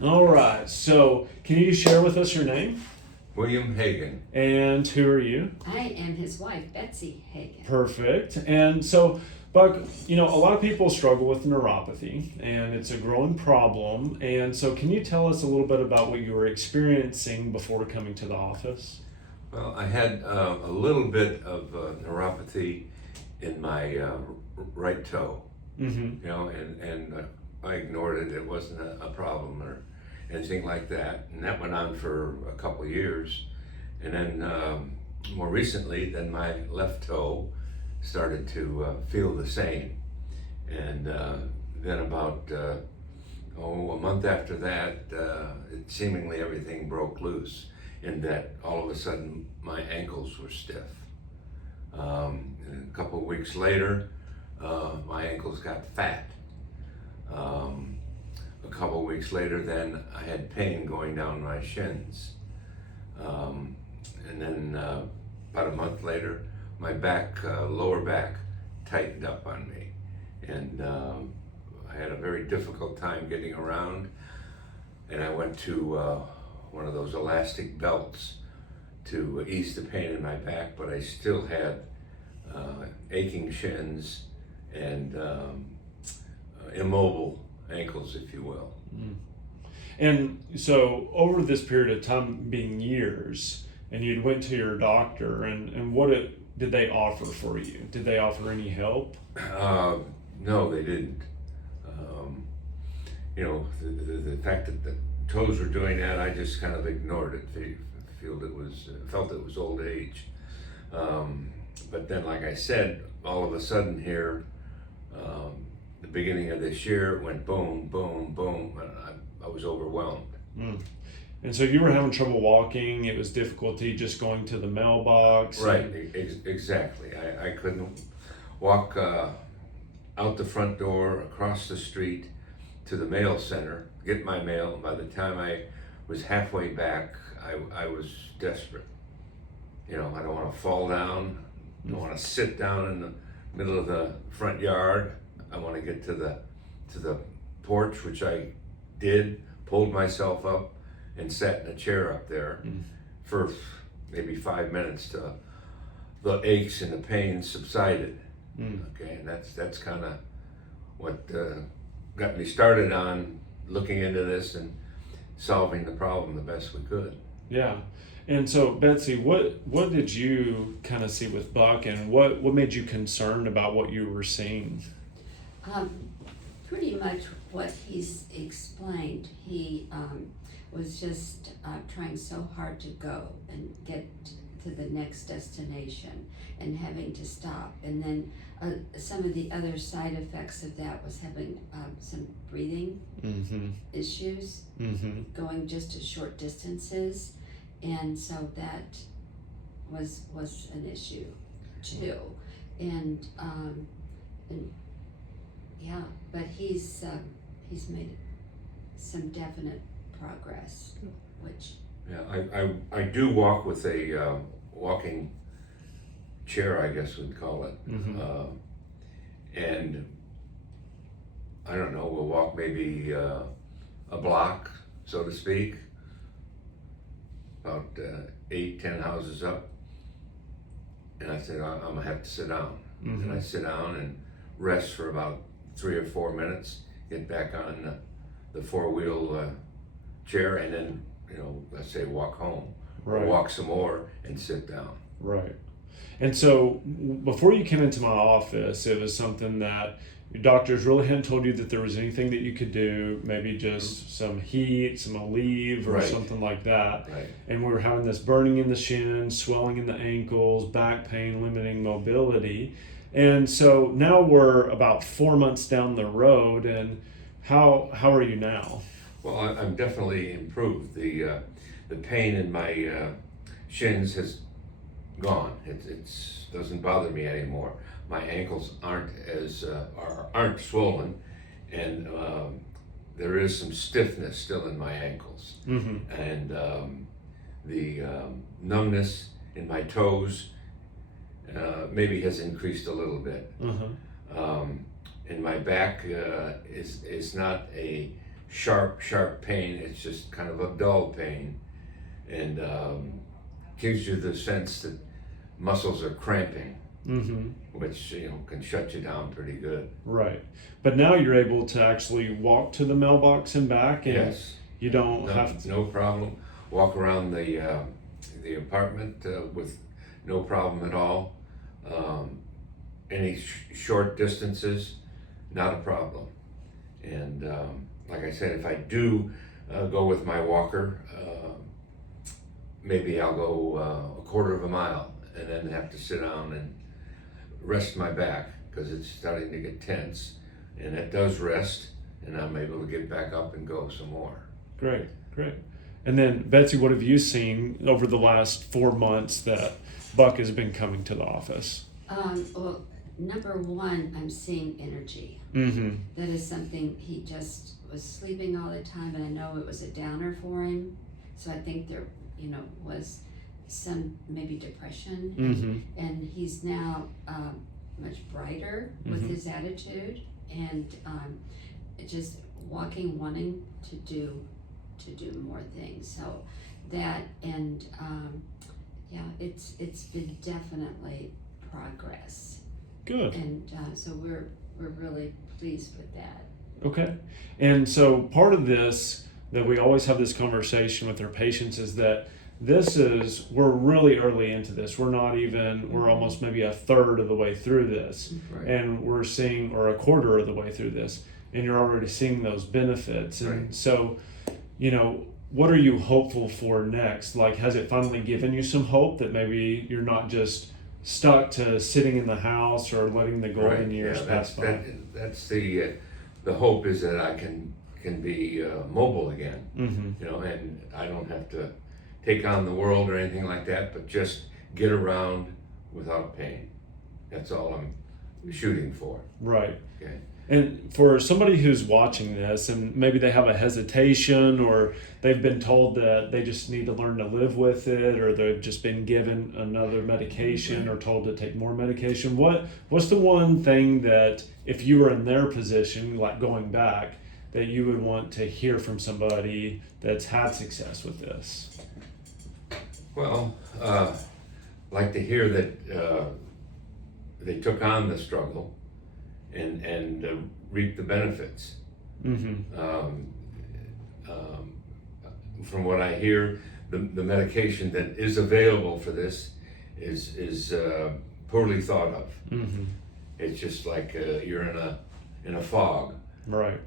All right. So, can you share with us your name William Hagen. and who are you? I am his wife, Betsy Hagen. Perfect. And so, Buck, a lot of people struggle with neuropathy, and it's a growing problem. And so, can you tell us a little bit about what you were experiencing before coming to the office? Well, I had a little bit of neuropathy in my right toe, Mm-hmm. and I ignored it. It wasn't a problem or anything like that. And that went on for a couple of years. And then more recently, then my left toe started to feel the same. And then about a month after that, seemingly everything broke loose in that all of a sudden my ankles were stiff. And a couple of weeks later, my ankles got fat. A couple of weeks later, then I had pain going down my shins. And then about a month later, my back, lower back, tightened up on me. And I had a very difficult time getting around. And I went to one of those elastic belts to ease the pain in my back, but I still had aching shins and immobile ankles, if you will. Mm. And so, over this period of time, being years, and you went to your doctor, and did they offer for you? Did they offer any help? No, they didn't. The fact that the toes were doing that, I just kind of ignored it. Felt it was old age. But then, like I said, all of a sudden here, the beginning of this year, it went boom, boom, boom, and I was overwhelmed. Mm. And so you were having trouble walking. It was difficulty just going to the mailbox. Right, exactly. I couldn't walk out the front door, across the street to the mail center, get my mail. And by the time I was halfway back, I was desperate. I don't want to fall down. I don't want to sit down in the middle of the front yard. I want to get to the porch, which I did, pulled myself up and sat in a chair up there for maybe 5 minutes till the aches and the pain subsided. Okay, and that's kind of what got me started on looking into this and solving the problem the best we could. Yeah. And so, Betsy, what did you kind of see with Buck, and what made you concerned about what you were seeing? Pretty much what he's explained. He was just trying so hard to go and get to the next destination and having to stop. And then some of the other side effects of that was having some breathing issues, going just to short distances. And so that was an issue too. And yeah, but he's made some definite progress, which. Yeah, I do walk with a walking chair, I guess we'd call it. And I don't know, we'll walk maybe a block, so to speak, about 8-10 houses up. And I said, I'm gonna have to sit down. And I sit down and rest for about 3 or 4 minutes, get back on the four-wheel chair, and then, let's say walk home, or walk some more and sit down. Right. And so before you came into my office, it was something that your doctors really hadn't told you that there was anything that you could do, maybe just some heat, some Aleve or something like that. Right. And we were having this burning in the shins, swelling in the ankles, back pain, limiting mobility. And so now we're about 4 months down the road, and how are you now? Well, I'm definitely improved. The pain in my shins has gone. It doesn't bother me anymore. My ankles aren't swollen, and there is some stiffness still in my ankles, and the numbness in my toes maybe has increased a little bit. And my back is not a sharp pain. It's just kind of a dull pain, and gives you the sense that muscles are cramping, which can shut you down pretty good. Right. But now you're able to actually walk to the mailbox and back, and Yes. you don't have to. No problem. Walk around the apartment with no problem at all. Any short distances, not a problem. And like I said, if I do go with my walker, maybe I'll go a quarter of a mile and then have to sit down and rest my back because it's starting to get tense. And it does rest, and I'm able to get back up and go some more. Great. And then, Betsy, what have you seen over the last 4 months that Buck has been coming to the office? Well, number one, I'm seeing energy. That is something he just was sleeping all the time, and I know it was a downer for him. So I think there, was some maybe depression, and he's now much brighter with his attitude, and just wanting to do more things. So that, and it's been definitely progress. Good. And so we're really pleased with that. Okay. And so part of this, that we always have this conversation with our patients, is that we're really early into this. We're almost maybe a third of the way through this. Right. And we're seeing, or a quarter of the way through this, and you're already seeing those benefits. And Right. so, what are you hopeful for next? Like, has it finally given you some hope that maybe you're not just stuck to sitting in the house or letting the golden years pass by? That's the hope, is that I can be mobile again, and I don't have to take on the world or anything like that, but just get around without pain. That's all I'm shooting for. Right. Okay. And for somebody who's watching this and maybe they have a hesitation, or they've been told that they just need to learn to live with it, or they've just been given another medication or told to take more medication, what's the one thing that, if you were in their position, like going back, that you would want to hear from somebody that's had success with this? Well, like to hear that they took on the struggle and reap the benefits. From what I hear, the medication that is available for this is poorly thought of. It's just like you're in a fog. Right.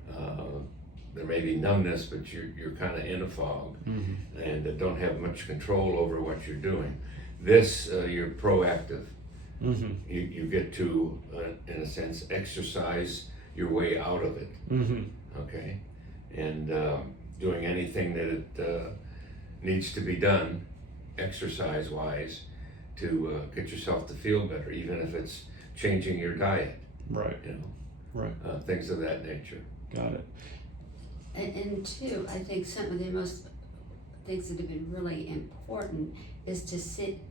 There may be numbness, but you're kind of in a fog, and don't have much control over what you're doing. This, you're proactive. You get to, in a sense, exercise your way out of it. Okay, and doing anything that it needs to be done, exercise-wise, to get yourself to feel better, even if it's changing your diet. Right. Right. Things of that nature. Got it. And two, I think some of the most things that have been really important is to say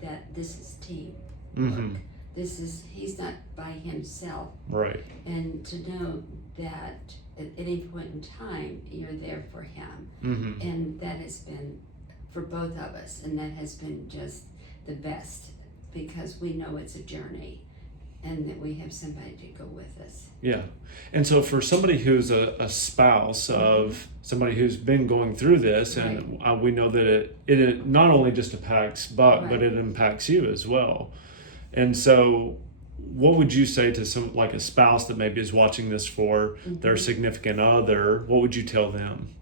that this is team work. He's not by himself. Right. And to know that at any point in time, you're there for him. And that has been for both of us, and that has been just the best, because we know it's a journey, and that we have somebody to go with us. Yeah. And so for somebody who's a spouse of somebody who's been going through this, and we know that it not only just impacts Buck, but it impacts you as well. And so what would you say to some, like a spouse that maybe is watching this for their significant other? What would you tell them?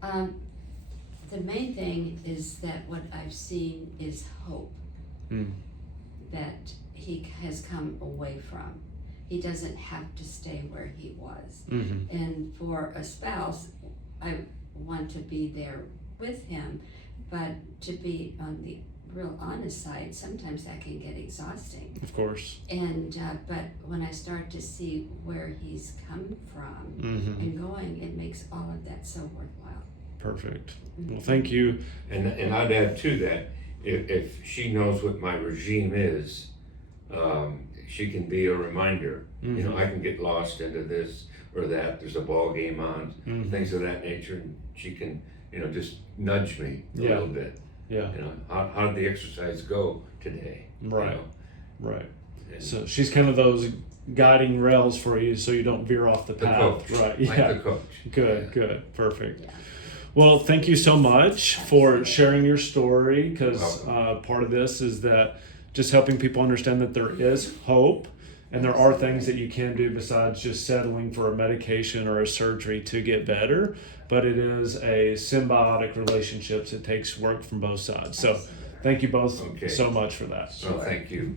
The main thing is that what I've seen is hope that he has come away from. He doesn't have to stay where he was. And for a spouse, I want to be there with him, but to be on the real honest side, sometimes that can get exhausting. Of course. And but when I start to see where he's come from and going, it makes all of that so worthwhile. Perfect. Well, thank you. And I'd add to that, if she knows what my regime is, she can be a reminder. I can get lost into this or that. There's a ball game on, Mhm. things of that nature, and she can, just nudge me a Yeah. little bit. Yeah. How did the exercise go today? Right. Right. And So she's kind of those guiding rails for you, so you don't veer off the the path. coach, Right. like Yeah. the coach. Good. Yeah. Good. Perfect. Yeah. Well, thank you so much for sharing your story, because Welcome. part of this is that just helping people understand that there is hope and there are things that you can do besides just settling for a medication or a surgery to get better. But it is a symbiotic relationships. It takes work from both sides. So thank you both Okay. so much for that. So thank you.